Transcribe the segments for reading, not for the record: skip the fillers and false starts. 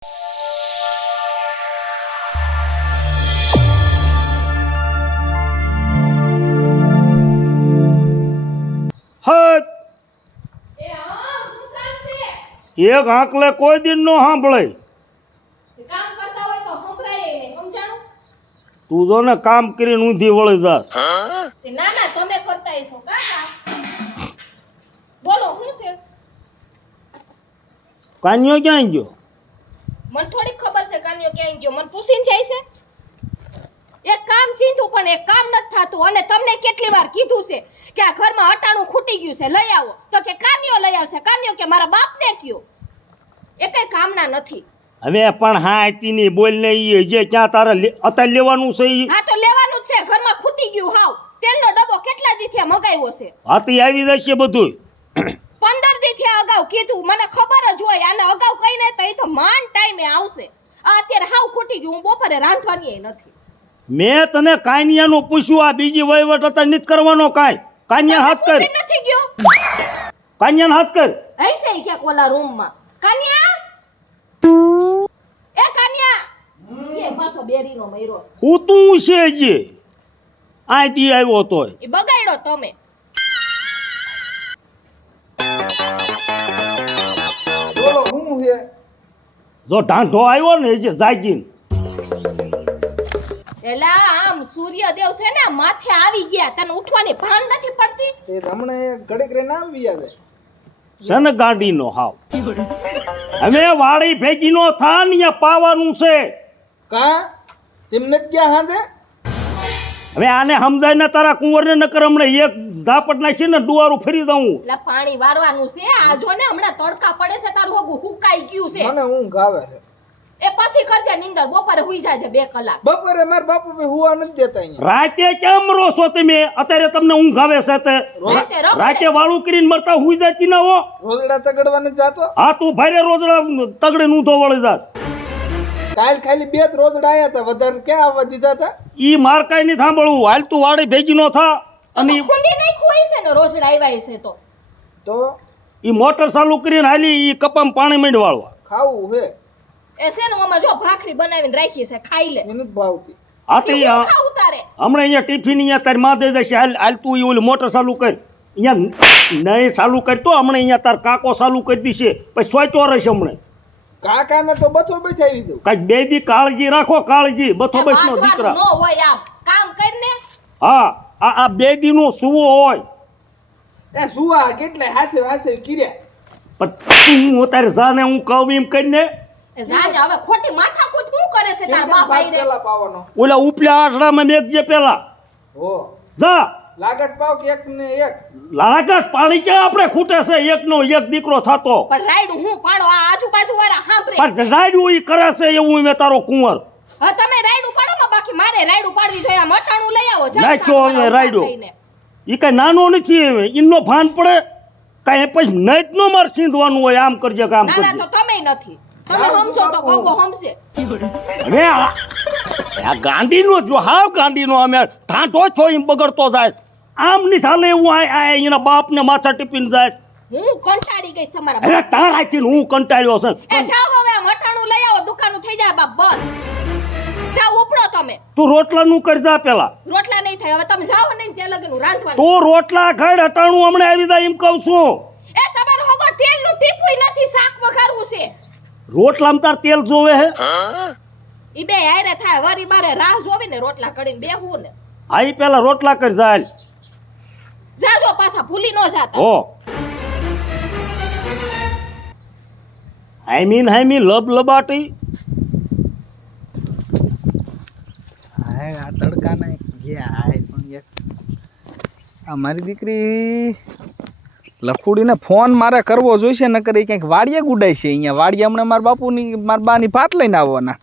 એક આંકલે કોઈ દિન નો સાંભળે. કામ કરતા હોય તો સંભળાય નહીં, સમજાણું? તું જો ને કામ કરીને ઊંધી વળી જાસ. ના ના, તમે કરતા હશો કાકા. બોલો શું છે? કાન્યો ક્યાં ગયો? મને થોડી ખબર છે કાન્યો ક્યાં ગયો. મને પૂછીને જાય છે. એક કામ ચીંધું પણ એક કામ નથી થતું. અને તમને કેટલી વાર કીધું છે કે આ ઘરમાં અટાણું ખૂટી ગયું છે, લઈ આવો. તો કે કાન્યો લઈ આવશે. કાન્યો કે મારા બાપને કયો. એ કઈ કામના નથી. હવે પણ હા તીની બોલ ને ઈ જે ક્યાં તારે અત્યારે લેવાનું છે ઈ. હા તો લેવાનું જ છે. ઘરમાં ખૂટી ગયું હાવ. તેલનો ડબ્બો કેટલા દીથી મગાવ્યો છે? હાથી આવી જશે બધું. 15 દીથી અગાઉ કીધું. મને ખબર જ હોય. આને અગાઉ કઈ નહીં તો એ તો માંડ ટાઈમે આવશે. આ અત્યારે હાવ ખૂટી ગયું. હું બપોરે રાંધવાની નથી. મેં તને કાનિયાનું પૂછ્યું, આ બીજી વહીવટ હતા નથી કરવાનો કાંઈ. કાનિયા હાથ કર. નથી ગયો. કાનિયાનો હાથ કર. હૈસે ઈ ક્યાંક ઓલા રૂમમાં. કાન્યા, એ કાન્યા, એ પાછો બેરીનો મયરો. હું તું છે જે આ દી આવ્યો તોય એ બગાડ્યો તમે. બોલો હું છે? જો ઢાંઢો આવ્યો ને એ જે જાગીને એલા આમ સૂર્યદેવ છે ને માથે આવી ગયા. તને ઉઠવાની ભાન નથી પડતી? એ રમણે ઘડીક રે નામ વિયા જાય છે ને ગાંડીનો હાવ. હવે વાડી ભેગી નો થા ને અહીંયા પાવાનું છે. કા તેમને જ ગયા હાંદે હવે આને સમજાય ને તારા કુંવરને નકર હમણાં એક ઝાપટ નાખી ને ડુવારું ફરી દઉં. એટલે પાણી વારવાનું છે. આ જો ને હમણાં તડકા પડે છે. તારું હોગું હુકાઈ ગયું છે. મને ઊંઘ આવે છે. એ પછી કરજે નિંદર. બપોરે હુઈ જાજે 2 કલાક. બપોરે માર બાપુ ભાઈ હુવા નથી દેતા અહીંયા. રાતે કેમ મરો છો તમે? અત્યારે તમને ઊંઘ આવે છે તે રાતે વાળું કરીને મરતા હુઈ જતી ના હો. રોજડા તગડવાને જાતો. હા તું ભાઈ રોજડા તગડે ઊંધો વળી જાત. કાલ ખાલી 2 જ રોજડા આયા હતા, વધારે ક્યાં આવવા દીધા હતા? ઈ માર કાઈ નહીં સાંભળવું. હાલ તું વાડી ભેગી નો થા. અને ખુંદી નહીં ખોઈ છે ને રોજડા આવ્યા છે તો ઈ મોટર ચાલુ કરીને હાલી ઈ કપામાં પાણી માંડ વાળવા. ખાવું હે એ છે ને આમાં જો ભાખરી બનાવીને રાખી છે, ખાઈ લે. મને નથી ભાવતી. હા તે હું ખાવું તારે? હમણાં અહીંયા ટિફિન અહીંયા તારી માં દઈ જશે. હાલ હાલ તું ઈ ઓલી મોટર ચાલુ કર. અહીંયા નહીં ચાલુ કરતો હમણાં અહીંયા તાર કાકો ચાલુ કરી દીશે. પછી સોચો રહેશે હમણાં. કાકાને તો બથો બેઠાવી દઉં. કાંઈક બે દી કાળજી રાખો, કાળજી. બથો બચનો દીકરા. નો હોય આમ કામ કરીને. હા આ બે દી નો સુવો હોય. એ સુવા કેટલે હાસે હાસે કિર્યા. પણ તું તારે જાને હું કહું એમ કરીને એ જાને હવે ખોટી માથાકૂટ શું કરે છે તાર બાપ આઈ રે? પેલા પાવાનો ઓલા ઉપલા આશરામાં મેઘજે પેલા હો જા લાગટ પાવ કે એક ને એક લાગત પાણી ક્યાં આપણે ખૂટે છે? એકનો એક દીકરો થતો પણ રાઈડ હું પાડો આ આજુબાજુ વાળા સાંભળે. પણ રાયડું ઈ કરે છે એવું મેં તારો કુંવર. હા તમે રાઈડ ઉપાડો માં, બાકી મારે રાઈડ ઉપાડવી જોઈએ. આ મટાણું લઈ આવો જલસા નાખ્યો વાળા હવે ઉભા રાયડો. થઈને. ઈ કઈ નાનો નથી. એમનો ભાન પડે કાંઈ પછી નહીં જ નો માર છીંધવાનું હોય. આમ કરજે કામ ના ના કરજે. તો તમે નથી. તમે સમજો તો ગોગો સમજે. હવે આ ગાંધીનો જો હાવ ગાંધીનો અમે ઢાંઢો છો એમ બગડતો જાય. આમ નહીં ચાલે એવું. આ એના બાપને માથા ટીપીને જાય. હું કંટાળી ગઈશ તમારા અરે તારાથી હું કંટાળ્યો છે. એ જાઓ હવે આ મટાણું લઈ આવો. દુકાનું થઈ જાય બાપ બંધ. જાઓ ઉપડો તમે. તું રોટલાનું કરજા પેલા. રોટલા નહીં થાય હવે. તમે જાઓ ને ત્યાં લગીનું રાંધવાનું. તું રોટલા ખાડ અટાણું હમણાં આવી જાય એમ કહું છું. એ તમારો હગો તેલનું ટીપુય નથી. શાક વઘારવું છે. રોટલામાં તાર તેલ જોવે હે? ઈ બે હારે થાય. વરી મારે રાહ જોવી ને રોટલા કરીને બેહવું ને. આઈ પેલા રોટલા કર જાય. જાજો પાછા ભૂલી ન જાતા. હો હાઈમીન લબલબાટી. હાય આ તડકા ના ગયા હાય પણ એક આ મારી દીકરી લફુડીને ફોન મારે કરવો જોઈશે નકર એ ક્યાંક વાડીએ ગુડાય છે. અહીંયા વાડીએ હમણાં મારા બાપુની મારા બાની ભાત લઈને આવવાના.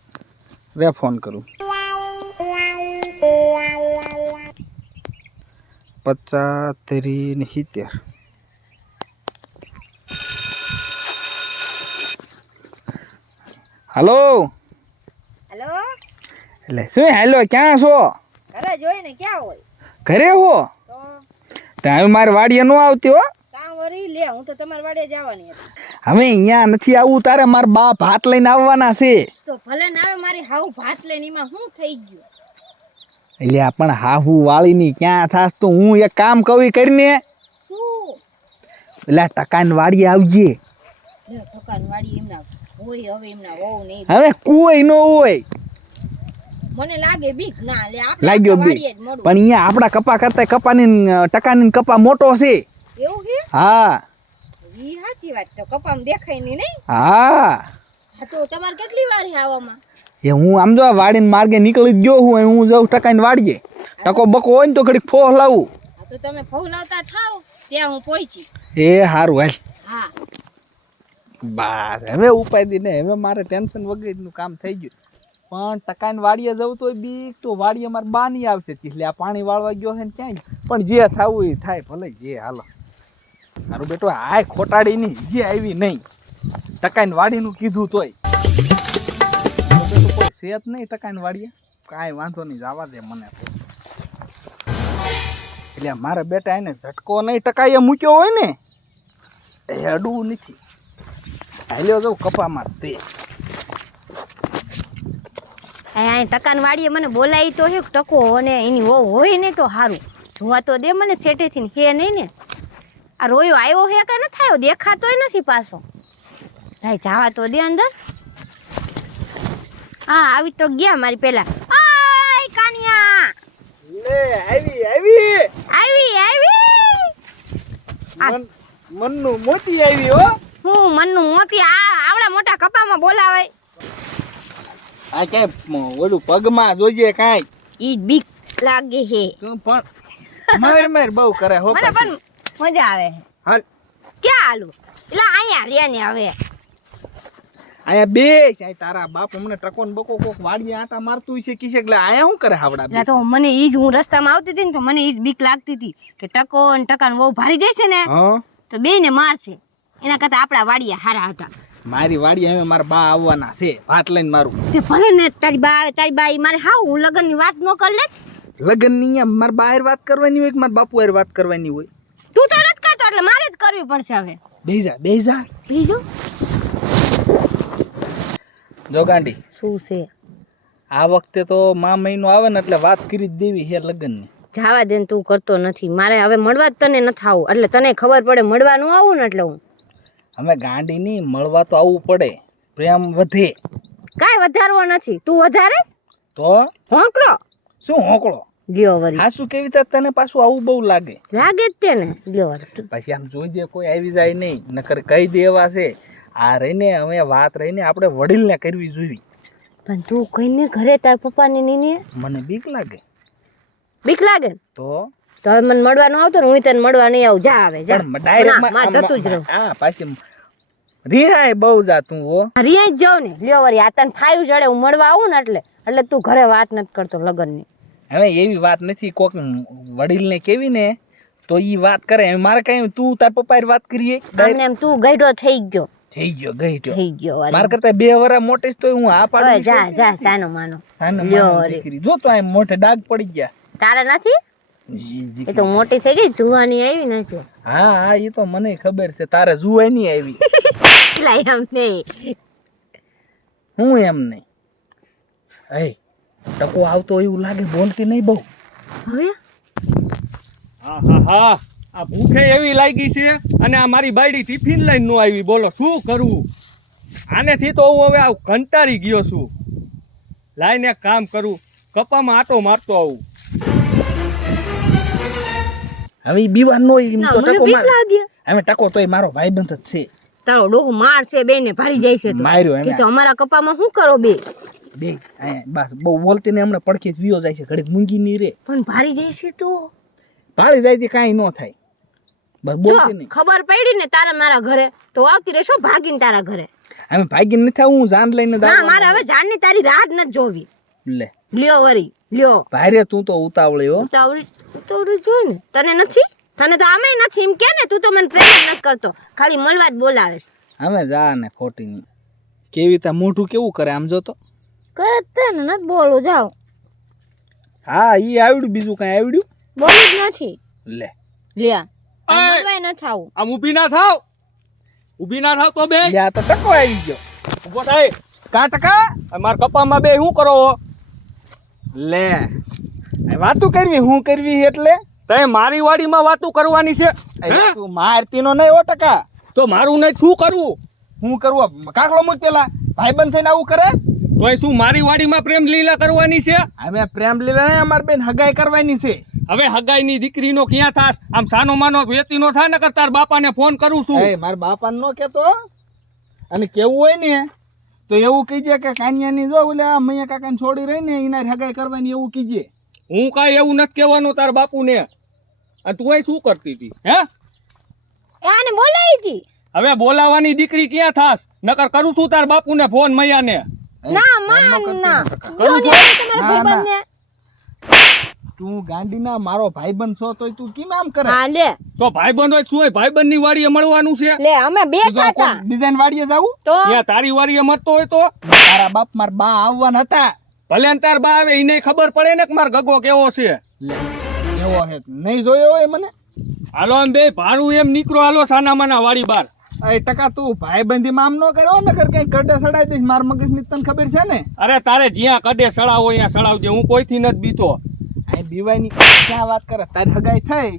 રે ફોન કરું. 50 ને 70. હાલો હેલો, એટલે શું હેલો ક્યાં છો? ઘરે જોઈને ક્યાં હોય? ઘરે હો? તો ત્યાં મારે વાડીએ ન આવતી હો. કામ વરી લે હું તો તમારા વાડે જવાની હતી. હવે અહીંયા નથી આવવું તારે મારા બાપ હાથ લઈને આવવાના છે. તો ભલે ને આવે મારી હાવ ભાત લઈને એમાં શું થઈ ગયું? એટલે પણ હાહુ વાળીની ક્યાં થાસ તો હું એક કામ કવી કરીને શું? પેલા ટકાન વાડીએ આવજે. લે ઠકાન વાડી એમના હોય હવે એમના વહુ નહીં. હવે કોઈ ન હોય મને લાગે બીક ના લે આપણે લાગ્યો આપણા બી વાડીએ જ મળવું. પણ અહીંયા આપણા કપા કરતા કપાની ટકાની કપા મોટો છે. એવું છે? હા ઈ સાચી વાત. તો કપામાં દેખાય નહીં નહીં? હા હા તો તમારે કેટલી વાર છે આવવામાં? એ હું આમ જો વાડીને માર્ગે નીકળી જ ગયો હું જાઉં ટકાઈને વાડીએ. ટકો બકો હોય ને તો ઘડીક ફોહ લાવું. હા તો તમે ફોલાવતા થાવ ત્યાં હું પહોંચી. એ હારું હાલ. હા બસ હવે ઉપાય ને હવે મારે ટેન્શન વગરનું કામ થઈ ગયું. પણ ટકાઈને વાડીએ જવું તો બીક તો વાડીએ મારે બાની આવશે એટલે આ પાણી વાળવા ગયો છે ને ક્યાંય. પણ જે થવું એ થાય ભલે જે હાલો. મારું બેટો હાય ખોટાડી નહીં જે આવી નહીં. ટકાઈને વાડીનું કીધું તોય કોઈ સેત નહીં ટકાઈને વાડીએ કાંઈ વાંધો નહીં જવા દે મને તો. એટલે મારા બેટા એને ઝટકો નહીં ટકાઈએ મૂક્યો હોય ને એ અડવું નથી. હાલ્યો જાઉં કપામાં તે અહીં ટકાન વાડીએ મને બોલાવી તો હે ટકો અને એની વહુ હોય ને તો સારું. જોવા તો દે મને સેટેથી ને હે નહીં ને. આ રોયો આવ્યો હે કે નથી આવ્યો દેખાતોય નથી પાછો. ભાઈ જવા તો દે અંદર. હા આવી તો ગયા મારી પેલા. આય કાનિયા લે આવી આવી આવી આવી મનનું મોતી આવી હો. હું મનનું મોતી આવડા મોટા કપામાં બોલાવાય. આ કે ઓલું પગમાં જોજે કાંઈ ઈ બીક લાગે હે. તું પણ માર બહુ કરે હો. મને પણ મજા આવે. હાલ ક્યાં હાલું એટલે અહીંયા રહ્યા ને હવે આયા બે છે તારા બાપ હમણે ટકો ને બકો કોક વાડીએ આટા મારતું છે કીશે એટલે આયા શું કરે હાવડા એટલે તો મને ઈ જ હું રસ્તામાં આવતી હતી ને તો મને ઈ જ બીક લાગતી હતી કે ટકો અને ટકાને બહુ ભારી જાય છે ને હા તો બે ને મારશે. એના કરતા આપણા વાડીએ હારા હતા. મારી વાડીએ હવે મારા બા આવવાના છે ભાત લઈને મારું. તે ભલે ને તારી બા આવે તારી બા ઈ મારે હાવ હું લગ્નની વાત ન કર લે. લગ્નની અહીંયા મારા બા હારે વાત કરવાની હોય કે મારા બાપુ હારે વાત કરવાની હોય? તું તો નથી કરતો એટલે મારે જ કરવી પડશે હવે. બેજા બીજું જો ગાંડી શું છે? આ વખતે તો મહિનો આવે ને એટલે વાત કરી જ દેવી હે લગ્નની. જવા દે ને તું કરતો નથી. મારે હવે મળવા જ તને નથી આવું એટલે તને ખબર પડે મળવાનું આવું ને એટલે હું અમે ગાંડી ની મળવા તો આવવું પડે. પ્રેમ વધે. કાંઈ વધારવો નથી. તું વધારે તો હોંકરો શું હોકળો લ્યો વરી હાસુ કેવી રીતે તને પાછું આવું બહુ લાગે. લાગે જ તે ને લ્યો વરી. પછી આમ જોઈજે કોઈ આવી જાય નહીં નકર કહી દેવા છે. આ રહીને હવે વાત રહીને આપણે વડીલને કરવી જોઈએ. પણ તું કહીને ઘરે તાર પપ્પાને નીને મને બીક લાગે. બીક લાગે ને? તો તો હવે મને મળવાનું આવતો ને હું તને મળવા નહીં આવું. જા આવે જા. પણ ડાયરેક્ટ ના, માં જતું જ રહું. હા પાછી રિહાય બહુ જાતું હો. રિયા જ જાઉં ને લ્યો વરી. આ તને ફાયું જડે હું મળવા આવું ને એટલે તું ઘરે વાત નથી કરતો લગ્નની. હવે એવી વાત નથી કોક વડીલને કેવી ને તો ઈ વાત કરે. મારે કઈ તું તાર પપ્પા વાત કરીએ આમને એમ તું ગઈઢો થઈ ગયો થઈ ગયો વરી. માર કરતા 2 વર્ષ મોટી તો હું આ પાડું. હવે જા સાનો માનો. સાનો લ્યો માનો વરી. દીકરી જો તો આ મોઢે ડાઘ પડી ગયા. તારે નથી? એ તો મોટી થઈ ગઈ જુવાની આવી નથી. હા એ તો મને ખબર છે. તારે જુવાની આવી. એટલે એમ નહીં. હું એમ નહીં. એ ટકો આવતો એવું લાગે બોલતી નહીં બહુ. હવે હા હા હા આ ભૂખે એવી લાગી છે અને આ મારી બાયડી ટિફિન લઈને નો આવી. બોલો શું કરવું? આનેથી તો હું હવે કંટાળી ગયો છું. લાઈને એક કામ કરું કપામાં આટો મારતો આવું. હવે ઈ બીવાર નો એમ ના, તો મને ટકો બીક માર. લાગે. હવે ટકો તોય મારો ભાઈબંધ જ છે. તારો ડોહો માર છે બે ને ભારી જાય છે તો. માર્યો એને. કે અમારા કપામાં શું કરો બે? બે બસ બહુ બોલતી ને હમણાં પડખે જ વિયો જાય છે. ઘડીક મૂંગી નહીં રે. પણ ભારી જાય છે તો પાળી જાય તે કાંઈ ન થાય. બસ જો બોલતી નહીં. ખબર પડી ને તારા મારા ઘરે તો આવતી રહેશો ભાગીને તારા ઘરે. અમે ભાગી નથી આવું. હું જાન લઈને ના મારે હવે જાનની તારી રાહ જ નથી જોવી. લે લ્યો વરી લ્યો. ભાઈરે તું તો ઉતાવળી હો. ઉતાવળી જોઈ ને તને નથી. તને તો આમે નથી એમ કે ને. તું તો મને પ્રેમ જ નથી કરતો. ખાલી મળવા જ બોલાવે. અમે જા ને ખોટી ની કેવી રીતે મોઢું કેવું કરે આમ જો તો. કરે તે ને નથી બોલું જાઓ. હા ઈ આવડ્યું બીજું કઈ આવડ્યું બોલું જ નથી. લે લ્યા મળવાય ન થાવું. આમ ઊભી ના થાવ, ઊભી ના થાવ તો બે યા તો ટકો આવી ગયો. ઊભો થાય. કા ટકા માર કપામાં બે શું કરો? લે આ વાતું કરવી હું કરવી એટલે તે મારી વાડીમાં વાતું કરવાની છે હે? તું મારતીનો નહીં ઓ ટકા. તો મારું નહીં શું કરવું? હું કરવું કાકડો મુજ પેલા ભાઈબંધ થઈને આવું કરે તોય શું મારી વાડીમાં પ્રેમ લીલા કરવાની છે? અમે પ્રેમ લીલા નહીં અમાર બેન હગાઈ કરવાની છે. હવે હગાઈની દીકરીનો ક્યાં થાસ? આમ સાનો માનો વેતીનો થાય ને તાર બાપાને ફોન કરું છું. એ મારા બાપાને નો કહેતો અને કેવું હોય ને તો એવું કીજે કે કાનિયાની જો ઓલે આ મૈયા કાકાને છોડી રહી ને એના હગાઈ કરવાની એવું કીજે. હું કાંઈ એવું નથી કહેવાનું તાર બાપુને. અને તું અહીં શું કરતી હતી હે? એ આને બોલાવી હતી. હવે બોલાવાની દીકરી ક્યાં થાસ? નકર કરું છું તાર બાપુને ફોન મૈયાને. ના માં ના. કરું જો છું. ને તમારા ના, ના. ભાઈબંધને. તું ગાંડીના મારો ભાઈબંધ છો તોય તું કેમ આમ કરે? હા લે તો ભાઈબંધ હોય શું હોય? ભાઈબંધની વાડીએ મળવાનું છે. લે અમે બે તું જો ખાતા કોઈ ડિઝાઇન વાડીએ જાવું તો ત્યાં તારી વાડીએ મળતો હોય તો તારા બાપ માર બા આવવાના હતા. ભલે ને તાર બા આવે એને ખબર પડે ને કે માર ગગો કેવો છે. લે એવો હે નહીં જોયો હોય મને. હાલો આમ બે ભાડું એમ નીકળો, હાલો સાનામાના વાડી બાર. એ ટકા તું ભાઈબંધીમાં આમ નો કરો ને કર કઈ કડે સડાઈ દઈશ માર મગજની તને ખબર છે ને. અરે તારે જ્યાં કડે સડાવો ત્યાં સડાવજે, હું કોઈથી નથી બીતો. આ દીવાની ક્યાં વાત કરે? તારી હગાઈ થઈ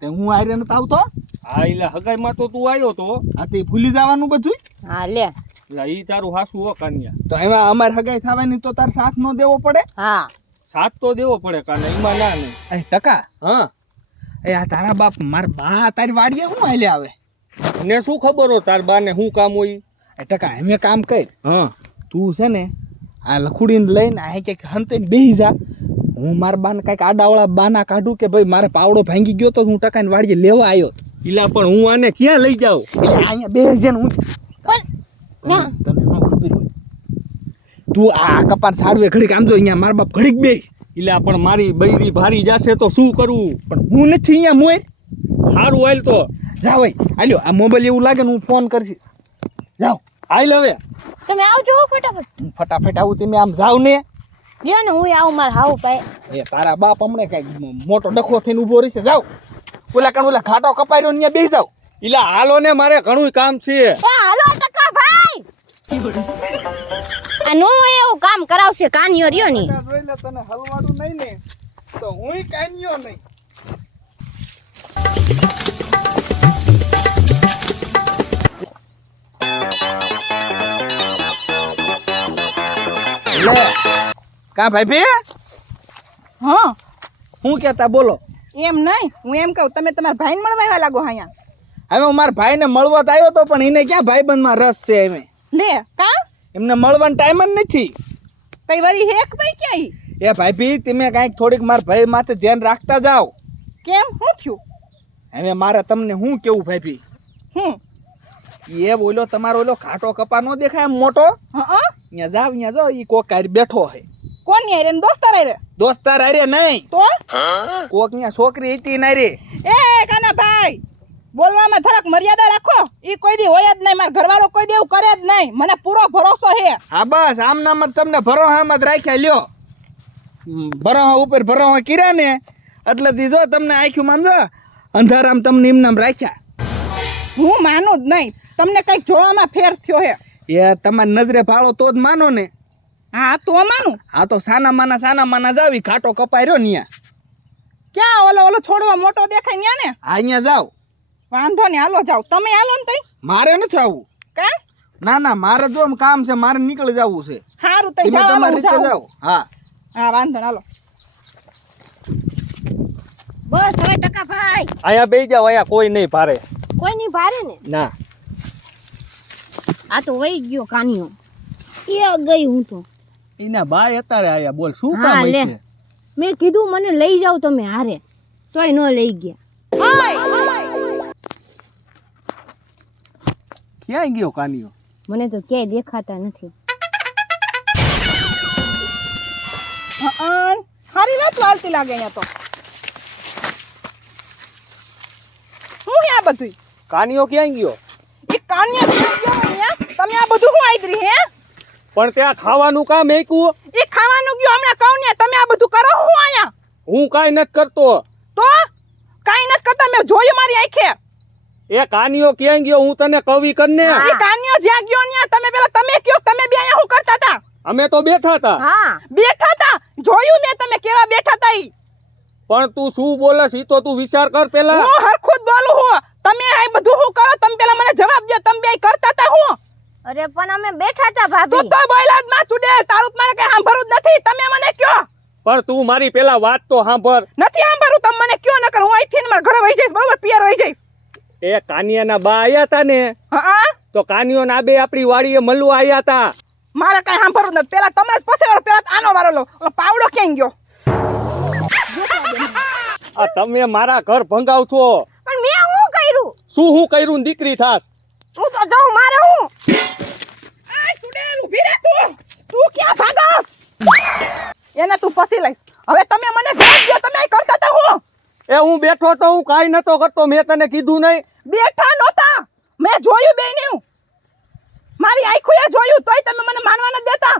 તે હું આયરે નતો આવતો. હા એટલે હગાઈમાં તો તું આવ્યો તો. આ તે ભૂલી જવાનું બધું. હા લે એટલે ઈ તારું હાસું હો કાન્યા. તો એમાં અમાર હગાઈ થવાની તો તાર સાથ નો દેવો પડે. હા સાથ તો દેવો પડે કાને, એમાં ના નહીં. એ ટકા હા એ આ તારા બાપ માર બા તારી વાડીએ હું હાલે આવે? ને શું ખબર હો તાર બાને શું કામ હોય? એ ટકા એમે કામ કર. હા તું છે ને આ લખુડીને લઈને આ કંઈક હંતે બેહી જા. હું મારા બાને કાંઈક આડાવાળા બાના કાઢું કે ભાઈ મારે પાવડો ભાંગી ગયો તો હું ટકાને વાડીએ લેવા આવ્યો. ઈલા પણ હું આને ક્યાં લઈ જાઉં? એટલે અહીંયા બેહી જાય ને હું પણ ના તને ન ખબર હોય. તું આ કપાટ સાડવે ઘડીક આમ જો અહીંયા મારા બાપ ઘડીક બેસ. ઈલા પણ મારી બૈરી ભારી જાશે તો શું કરવું? પણ હું નથી અહીંયા મોર. હારું હાલ તો જાવ ભાઈ હાલ્યો આ મોબાઈલ એવું લાગે ને હું ફોન કરશી. જાઓ હાલ હવે. તમે આવજો ફટાફટ. હું ફટાફટ આવું તમે આમ જાવ ને. લ્યો ને હું આવું માર હાવ પાય. એ તારા બાપ હમણે કઈ મોટો ડખો થઈને ઊભો રહેશે. જાવ ઓલા ઘાટો કપાઈ રહ્યો ને ત્યાં બેસી જાવ. ઈલા હાલો ને, મારે ઘણું કામ છે. એ હાલો ટકા ભાઈ. આ નો એવું કામ કરાવશે કાનિયો રહ્યો ની. જોઈને તને હલવાડું નહીં ને તો હુંય કાન્યો નહીં. લે કા ભાઈ ભી હા હું કહેતા બોલો. એમ નહીં હું એમ કહું તમે તમારા ભાઈને મળવા આવ્યા લાગો અહીંયા. હવે હું મારા ભાઈને મળવા તો આવ્યો તો પણ એને ક્યાં ભાઈબંધમાં રસ છે એમે. લે કા એમને મળવાનો ટાઈમ જ નથી. તઈ વરી હેક ભાઈ ક્યાં ઈ? એ ભાઈ ભી તમે કાંઈક થોડીક મારા ભાઈ માથે ધ્યાન રાખતા જાઓ. કેમ શું થયું? હવે મારે તમને શું કેવું ભાઈ ભી? હું એ બોલો તમારો ઓલો ઘાટો કપા નો દેખાય એમ મોટો? હા અહીંયા જાવ અહીંયા જો ઈ કોક હારે બેઠો હે. કોણ યાર એમ દોસ્તાર આરે દોસ્તાર હારે નહીં, તો કોક અહીંયા છોકરી હતી ના રે. એ કાના ભાઈ બોલવામાં થોડાક મર્યાદા રાખો. ઈ કોઈ દી હોય જ નહીં, મારા ઘરવાળો કોઈ દી એવું કરે જ નહીં. મને પૂરો ભરોસો હે. હા બસ આમ નામ જ તમને ભરોહામાં જ રાખ્યા લ્યો. ભરોહા ઉપર ભરોહા કર્યા ને એટલે દીધો તમને આખ્યું માનજો અંધારામ તમને એમ નામ રાખ્યા. હું માનું જ નહીં. તમને કઈક જોવામાં ફેર થયો હે. એ તમારી નજરે ભાળો તો જ માનો ને. હા તો માનું. હા તો સાના માના જાવી ઘાટો કપાઈ રહ્યો ન્યા. ક્યાં ઓલો છોડવા મોટો દેખાય ન્યા ને? હા અહીંયા જાવ. વાંધો ને હાલો જાવ. તમે હાલો ને તઈ. મારે નથી આવવું. કા ના ના મારે જો આમ કામ છે, મારે નીકળી જવું છે. હારું તઈ તમે જાવ. તમારી રીતે જાવ. જાઓ. હા હા વાંધો ને હાલો. બસ હવે ટકા ભાઈ અહીંયા બેસી જાવ, અહીંયા કોઈ નહીં ભારે. કોઈ નહીં ભારે ને. ના આ તો વહી ગયો કાનિયો. એ ગઈ હું તો. એના બાય અત્યારે આયા, બોલ શું હા કામ લે છે? મેં કીધું મને લઈ જાવ તમે હારે, તોય ન લઈ ગયા. ક્યાં ગયો કાનિયો? મને તો ક્યાંય દેખાતા નથી. હારી રાત વાલતી લાગે અહીંયા તો. હું આ બધું કાનિયો ક્યાં ગયો? એ કાન્યા ગયો અહીંયા. તમે આ બધું હું આઈદરી હે? પણ ત્યાં ખાવાનું કામ એકવું. એ ખાવાનું ગયો હમણાં કહું ને. તમે આ બધું કરો હું અહીંયા? હું કાંઈ નથી કરતો. તો કાઈ નથી કરતા, મેં જોયું મારી આંખે. એ કાનિયો ક્યાં ગયો હું તને કવિ કરને ઈ કાનિયો જ્યાં ગયો ન્યા તમે પેલા તમે કયો, તમે બે અહીંયા શું કરતા હતા? અમે તો બેઠા હતા હા બેઠા હતા, જોયું મેં તમે કેવા બેઠા હતા ઈ. પણ તું શું બોલસ ઈ તો તું વિચાર કર પેલા હું હરખું જ બોલું હું. તમે આ બધું શું કરો? તમે પેલા મને જવાબ દો, તમે બે કરતા હતા હું? અરે પણ અમે બેઠા હતા તું ભાભી તો બોયલા જ માં ચુડેલ, તારું મારે કઈ સાંભળવું જ નથી. તમે મને કયો પણ તું મારી પેલા વાત તો સાંભળ નથી સાંભળવું, તમે મને કયો નકર હું અહીંથી મારા ઘરે વહી જઈશ, બરોબર? પિયર વહી જઈશ. એ કાનિયાના બા આયા તા ને હા તો કાનિયો ના બે આપણી વાડીએ મળવા આયા તા મારે કઈ સાંભળવું નથી. પેલા તમારે પાસે વાળો, પેલા આનો વારો લો. ઓલો પાવડો ક્યાં ગયો? આ તમે મારા ઘર ભંગાવ છો પણ મેં શું કર્યું? શું હું કર્યું ને દીકરી થાસ હું તો જાઉં મારે હું આ ચુડેલ ઊભી રહે તું. તું ક્યાં ભાગસ? એને તું પછી લઈશ. હવે તમે મને જવાબ દો, તમે અહીં કરતા હતા હું? એ હું બેઠો તો હું કાઈ નતો કરતો મેં તને કીધું નહીં બેઠા નહોતા, મેં જોયું બેયનું. મારી આંખોએ જોયું, તોય તમે મને માનવા ન દેતા.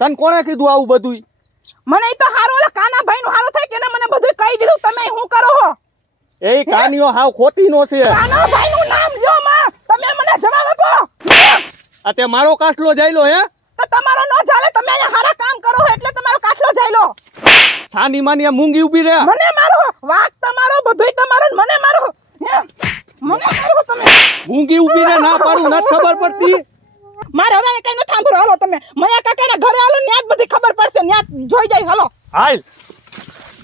તને કોણે કીધું આવું બધું મને ઈ તો હારું ઓલા કાનાભાઈ નું હારું થાય કે એને મને બધું કહી દીધું. તમે શું કરો હો? એ કાનિયો હાવ ખોટી નો છે કાનાભાઈ નું નામ લ્યો માં. તમે મને જવાબ આપો. આ તે મારો કાસલો જાયલો હે તો તમારો નો ચાલે, તમે અહીંયા હારા કામ કરો હો એટલે તમારો કાટલો જાયલો. સાની માની આ મૂંગી ઊભી રહ્યા મને મારો વાક તમારો, બધુંય તમારો ને મને મારો. હે? મને મારો તમે. મૂંગી ઊભી રે ના પાડું નથી ખબર પડતી મારે હવે કઈ ન સાંભળો. હાલો તમે મયા કાકાના ઘરે હાલો, ન્યા જ બધી ખબર પડશે, ન્યા જ જોઈ જાય. હાલો હાલ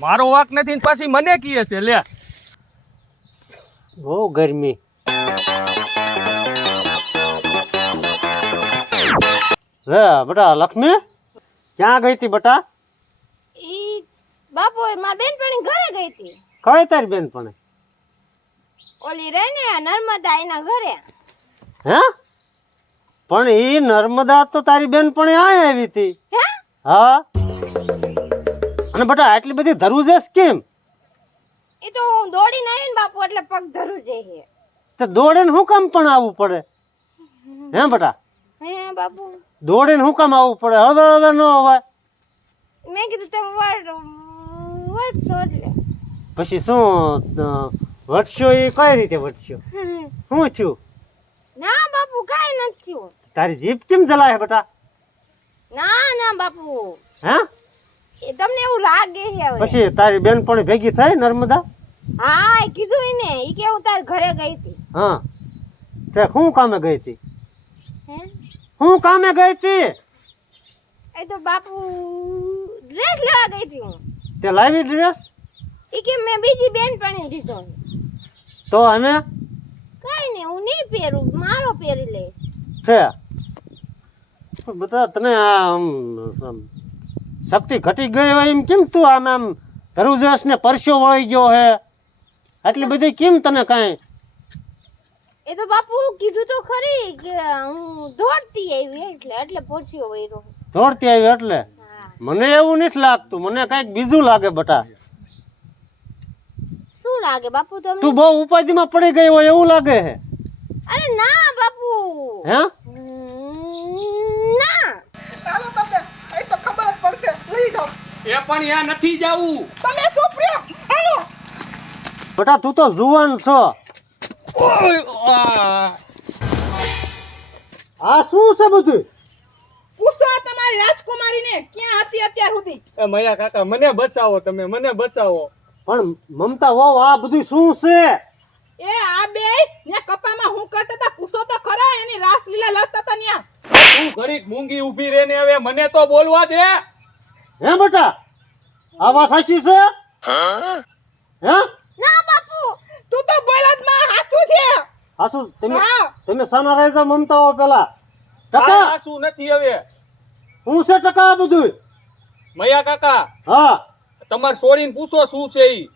મારો વાક નથી ને પાછી મને કીએ છે લે બહુ ગરમી. લે બેટા લક્ષ્મી ક્યાં ગઈ તી બેટા? ઈ બાપુ માર બેનપણી ઘરે ગઈ હતી. કઈ તારી બેન પણ? ઓલી રહે ને નર્મદા એના ઘરે. હે પણ ઈ નર્મદા તો તારી બેન પણ આય આવી હતી. હે હા અને બેટા આટલી બધી ધરું છે કેમ? એ તો હું દોડીને આવી ને બાપુ એટલે પગ ધરું જઈએ. તે દોડીને હું કામ પણ આવવું પડે? હે બેટા હે બાપુ દોડીને હું કામ આવવું પડે? હળદર હળદર ન અવાય. મેં કીધું તમે વર્ડ શોધ લે. પછી શું વટશો? એ કઈ રીતે વટશો? શું થયું? ના બાપુ કાઈ નથી થયું. તારી જીભ કેમ જલાય બેટા? ના ના બાપુ હે એ તમને એવું લાગે છે હવે. પછી તારી બેન પણ ભેગી થઈ નર્મદા? હા એ કીધું ઈ ને ઈ કે હું તાર ઘરે ગઈ હતી. હા તે શું કામે ગઈ હતી? હે શું કામે ગઈ હતી? એ તો બાપુ ડ્રેસ લેવા ગઈ હતી હું. તે લાવી ડ્રેસ? ઈ કે મેં બીજી બેન પણ લીધો. તો અમે કઈ નહીં હું નહીં પહેરું, મારો પહેરી લઈશ. છે બધા તને આમ શક્તિ ઘટી ગઈ હોય એમ કેમ તું આમ આમ ધરુજસ ને પરસ્યો વળી ગયો હે? આટલી બધી કેમ તને કાંઈ? એ તો બાપુ કીધું તો ખરી કે હું દોડતી આવી એટલે પહોંચ્યો વયરો. દોડતી આવી એટલે? હા મને એવું નથી લાગતું, મને કાંઈક બીજું લાગે બેટા. શું લાગે બાપુ તમને? તું બહુ ઉપાધિમાં પડી ગઈ હોય એવું લાગે હે. અરે ના બાપુ હે ના. હાલો તમને એ તો ખબર જ પડશે. લઈ જાઓ. એ પણ યા નથી જાવું તમે ચૂપ રહ્યો. હાલો બેટા તું તો જુવાન છો. આ શું છે બધું? પૂછો આ તમારી રાજકુમારીને ક્યાં હતી અત્યાર સુધી? એ મયા કાકા મને બસાવો તમે મને બસાવો પણ મમતા વહુ આ બધું શું છે? એ આ બે ન્યા કપામાં હું કરતા હતા પૂછો તો ખરા. એની રાસલીલા લડતા હતા ન્યા. તું ઘડીક મૂંગી ઊભી રહે ને હવે મને તો બોલવા દે હે બેટા આ વાત હાચી છે? હે ના બાપુ તું તો બોલત માં સાચું છે. આ શું તમે હા. તમે સાના રહેતા મમતા હો પેલા? આ ટકા શું નથી હવે શું છે ટકા આ બધું? મયા કાકા હા તમારે છોડીને પૂછો શું છે ઈ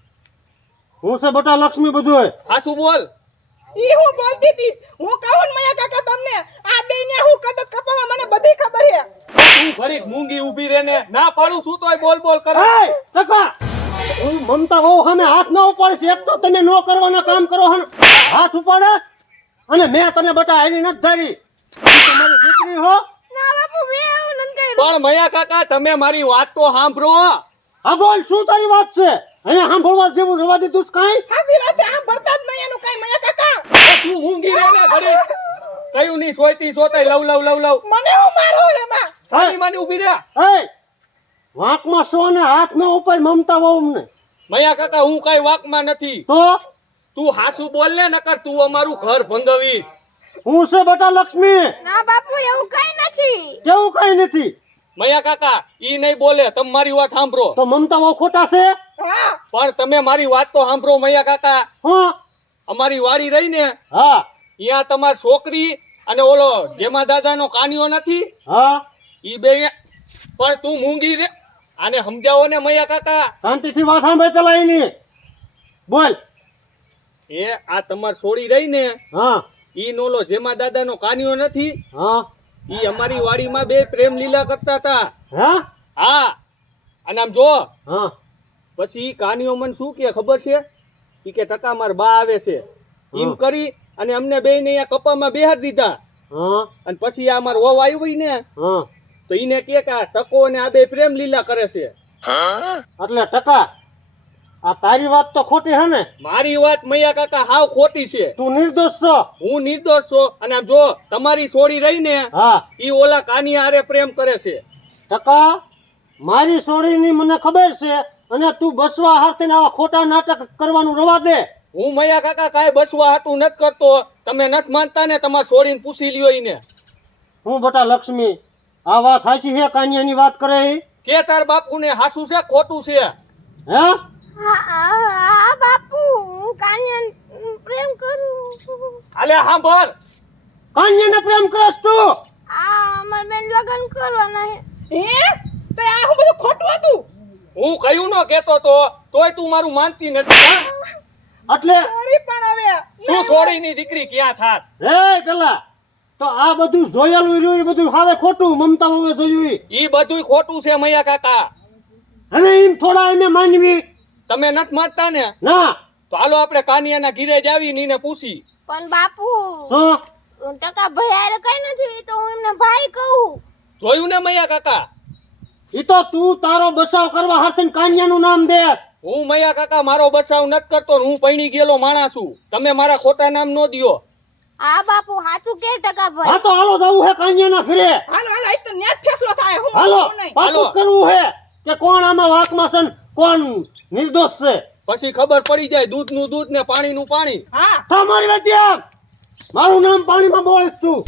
હું છે બેટા લક્ષ્મી બધું? આ શું બોલ ઈ હું બોલતી હતી. હું કહું ને મયા કાકા તમને આ બે ને હું કદત કપામાં મને બધી ખબર છે. તું ઘડીક મૂંગી ઊભી રહે ને ના પાડું શું તોય બોલ બોલ કરે એ ટકા હું મમતા વહુ સામે હાથ ન ઉપાડે. એક તો તમે નો કરવાના કામ કરો હન હાથ ઉપાડે અને મેં તને બેટા આવી નથી ધારી. તું તમારી દીકરી હો. ના બાપુ મેં એવું નથી કર્યું. પણ મયા કાકા તમે મારી વાત તો સાંભળો હા બોલ શું તારી વાત છે? અહીંયા સાંભળવા જેવું રવા દીધું છે કાંઈ? હાસી વાત છે આમ ભરતા જ નહીં એનું કાઈ મયા કાકા તું મૂંગી રે ને ઘડી કયું ની સોયતી સોતાય લવ મને હું મારો એમાં સાની માની ઊભી રે એ વાંકમાં સો ને હાથ ન ઉપાય મમતા વહુ અમને. મયા કાકા હું કઈ વાકમાં નથી તો તું હાસુ બોલ ને નકર તું અમારું ઘર ભંગાવીશ હું છે બેટા લક્ષ્મી, ના બાપુ એવું કઈ નથી કેવું કઈ નથી. મયા કાકા ઈ નહીં બોલે તમે મારી વાત સાંભળો તો મમતા વહુ ખોટા છે? હા પણ તમે મારી વાત તો સાંભળો મયા કાકા હા અમારી વાડી રહી ને હા અહીંયા તમારી છોકરી અને ઓલો જેમા દાદાનો કાનિયો નથી હા ઈ બે પણ તું મૂંગી રે આને સમજાવો ને મયા કાકા શાંતિથી વાત સાંભળ પેલા એની બોલ. એ આ તમારી છોડી રહી ને હા ઈ નોલો જેમા દાદાનો કાનિયો નથી હા ઈ અમારી વાડીમાં બે પ્રેમ લીલા કરતા હતા હા હા અને આમ જો હા પછી ઈ કાનિયો મને શું કે ખબર છે ઈ કે ટકા માર બા આવે છે એમ કરી અને અમને બે ને અહીંયા કપામાં બેહાડી દીધા હા અને પછી આ માર વહુ આવી ને હા તો ઈને કે આ ટકો ને આ બે પ્રેમ લીલા કરે છે એટલે ટકા આ તારી વાત તો ખોટી હે ને? મારી વાત મૈયા કાકા હાવ ખોટી છે તું નિર્દોષ છો. હું નિર્દોષ છું અને આમ જો તમારી છોડી રહી ને હા ઈ ઓલા કાનિયા હારે પ્રેમ કરે છે ટકા મારી સોડીની મને ખબર છે અને તું બસવા હાથે આવા ખોટા નાટક કરવાનું રવા દે. હું મૈયા કાકા કાંઈ બસવા હાટું નથી કરતો તમે નથી માનતા ને તમારે છોડીને પૂછી લ્યો ઈને હું બેટા લક્ષ્મી આ વાત હાચી છે? કાનિયાની વાત કરે ઈ? કે તાર બાપુને હાસું છે ખોટું છે હે હા બાપુ હું કાન્યાને પ્રેમ કરું હાલે સાંભળ કાનિયાને પ્રેમ કરસ તું? આ અમાર બેન લગન કરવાના હે હે તો આ હું બધું ખોટું હતું હું કયું ન કેતો તો તોય તું મારું માનતી નથી હા? એટલે સોરી પણ હવે શું છોડીની દીકરી ક્યાં થાસ હે પેલા તો આ બધું જોયેલું રહ્યું એ બધું હાવે ખોટું મમતા હવે જોયું ઈ. ઈ બધુંય ખોટું છે મૈયા કાકા અને એમ થોડા એને માનવી તમે નથી માનતા ને ના. તો હાલો આપણે કાનિયાના ઘીરે જ આવીને ઈને પૂછી પણ બાપુ હા ટકા ભાઈ આરે કઈ નથી તો હું એમને ભાઈ કહું જોયું ને મૈયા કાકા ઈ તો તું તારો બચાવ કરવા હાથે કાનિયાનું નામ દે. હું મૈયા કાકા મારો બચાવ નથી કરતો ને હું પૈણી ગયેલો માણસ છું તમે મારા ખોટા નામ નો દિયો હા બાપુ સાચું કે ટકા હા ભાઈ તો હાલો જવું હે કાનિયાના ઘરે. હાલો હાલો આજ તો ન્યાજ ફેસલો થાય હું હાલો હું નહીં પાકું કરવું હે કે કોણ આમાં વાકમાં છે ને કોણ નિર્દોષ છે. પછી ખબર પડી જાય દૂધનું દૂધ ને પાણીનું પાણી હા તમારી વાત મારું નામ પાણીમાં બોલીશ તું.